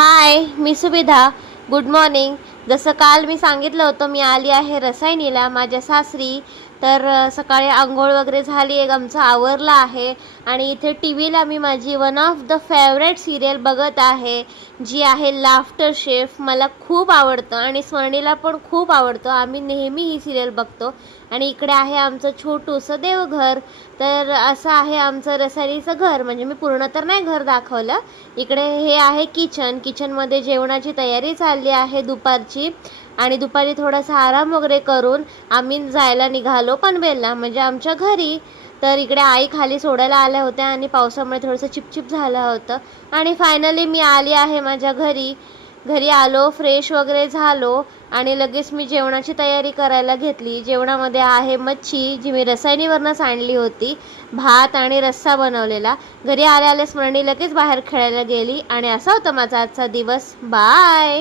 हाय, मी सुविधा. Good morning. जसं काल मी सांगितलं होतं, मी आली आहे रसायनीला माझ्या सासरी. तर सकाळी अंघोळ वगैरे झाली आहे, आमचं आवरलं आहे आणि इथे टी व्हीला मी माझी one of the favourite serial बघत आहे, जी आहे लाफ्टर शेफ. मला खूप आवडतं आणि स्वर्णीला पण खूप आवडतं. आम्ही नेहमी ही सिरियल बघतो. आणि इकडे आहे आमचं छोटूसं देवघर. तर असं आहे आमचं रसायनीचं घर. म्हणजे मी पूर्ण तर नाही घर दाखवलं. इकडे हे आहे किचन. किचनमध्ये जेवणाची तयारी चालली आहे दुपारची. आणि दुपारी थोडासा आराम वगैरे करून आम्ही जायला निघालो पनवेलला, म्हणजे आमच्या घरी. तर इकडे आई खाली सोडायला आल्या होत्या आणि पावसामुळे थोडंसं चिपचिप झालं होतं. आणि फायनली मी आली आहे माझ्या घरी. घरी आलो, फ्रेश वगैरे झालो आणि लगेच मी जेवणाची तयारी करायला घेतली. जेवणामध्ये आहे मच्छी, जी मी रसायनीवरनंच आणली होती, भात आणि रस्सा बनवलेला. घरी आल्या आल्या स्मरणी लगेच बाहेर खेळायला गेली आणि असा होता माझा आजचा दिवस. बाय.